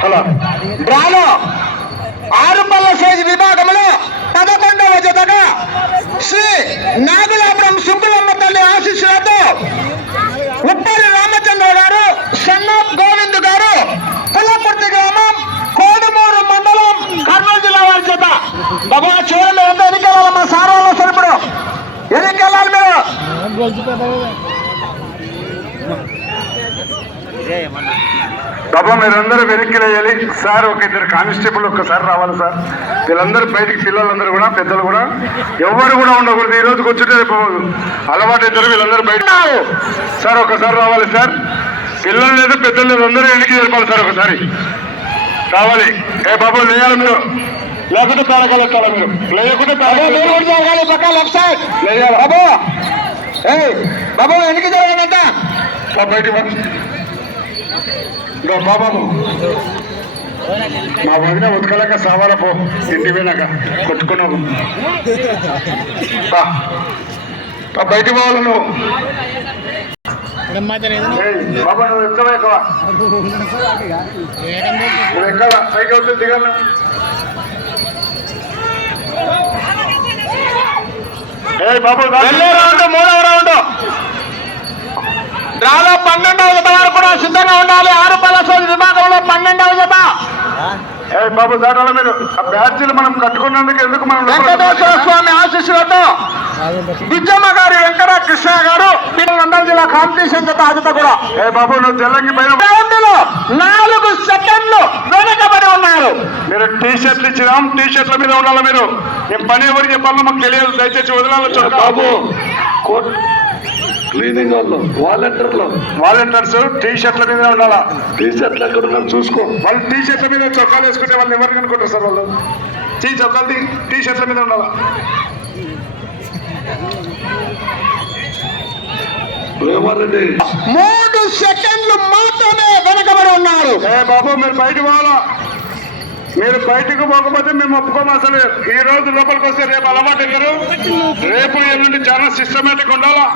Hello. డ్రాలో ఆరు పళ్ళ సైజు విభాగంలో పదకొండవ జతగా శ్రీ నాగులాపురం సుంకులమ్మ తల్లి ఆశీస్సులతో ఉప్పరి రామచంద్ర గారు సన్నాప్ గోవింద్ గారు పుల్లపర్తి గ్రామం కోడుమూరు మండలం కర్నూలు జిల్లా వారి చేత బాబా చూడండి ఎంత ఎన్నికెళ్ళాలి మా సార్ వాళ్ళ సరుపుడు ఎన్నికెళ్ళాలి మీరు? బాబా మీరందరూ వెనక్కి వేయాలి సార్ ఒక ఇద్దరు కానిస్టేబుల్ ఒక్కసారి రావాలి సార్. వీళ్ళందరూ బయటికి పిల్లలందరూ కూడా పెద్దలు కూడా. ఎవరు కూడా ఉండకూడదు. ఈ రోజు కూర్చుంటే రేపు అలవాటు ఇద్దరు వీళ్ళందరూ బయట సార్ ఒకసారి రావాలి సార్. పిల్లలు లేదు పెద్దలు లేదు. అందరూ వెనక్కి జరపాలి సార్ ఒకసారి. రావాలి. ఏ బాబు లేయాలి మీరు. లేకుంటే తాళకాల మీరు. లేకుంటే మీరు కూడా జరగాలి పక్క లెఫ్ట్ సైడ్. బాబు! ఏయ్ బాబు వెనక్కి జరగండి అంతా బయట బాబాబు మా వదిన ఉతకలేక సావాల పో ఇంటి పోయినాక కొట్టుకున్నావు. బయటి బా, పోవాలి నువ్వు. బాబా నువ్వు ఎక్కడ ఎక్కడ నువ్వు ఎక్కవా? పైకి వస్తే దిగాను ఏ బాబు మూడవ సిద్ధంగా ఉండాలి ఆరు పళ్ళ సోది విభాగంలో పన్నెండవ జత. బాబు దాటాల మీరు. ఆ బ్యాడ్జీలు మనం కట్టుకున్నందుకు ఎందుకు మనం వెంకటేశ్వర స్వామి ఆశీస్సులతో బిజ్జమ్మ గారి వెంకట కృష్ణ గారు నందల జిల్లా కాంపిటీషన్ జత ఆ జత కూడా. ఏ బాబు నువ్వు తెల్లంగి పైన నాలుగు సెకండ్లు వెనుకబడి ఉన్నారు. మీరు టీ షర్ట్లు ఇచ్చినాం టీ షర్ట్ల మీద ఉండాలి మీరు? ఏం పని ఎవరికి చెప్పాలో మాకు తెలియదు దయచేసి వదలాలి బాబు క్లీనింగ్ వాళ్ళు వాలంటీర్లు వాలంటీర్స్ టీ షర్ట్ల మీద ఉండాలా? టీ షర్ట్లు ఎక్కడ ఉన్నారు చూసుకో. వాళ్ళు టీ షర్ట్ల మీద చొక్కాలు వేసుకుంటే వాళ్ళు ఎవరిని అనుకుంటారు సార్ వాళ్ళు? టీ చొక్కాలు టీ షర్ట్ల మీద ఉండాలా? మూడు సెకండ్లు మాత్రమే వెనకబడి ఉన్నారు. ఏ బాబు మీరు బయటకు పోవాలా? మీరు బయటకు పోకపోతే మేము ఒప్పుకోము అసలు. ఈ రోజు లోపలికి వస్తే రేపు అలవాటు ఎక్కరు రేపు ఎల్లుండి చాలా సిస్టమేటిక్ ఉండాలా?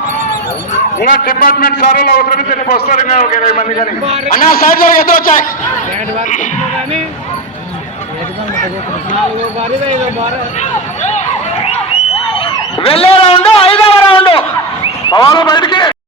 ఇంకా డిపార్ట్మెంట్ సార్ అవసరమైతే రేపు వస్తారు ఇంకా ఒక ఇరవై మంది కానీ. అన్న ఎదురు వచ్చాయి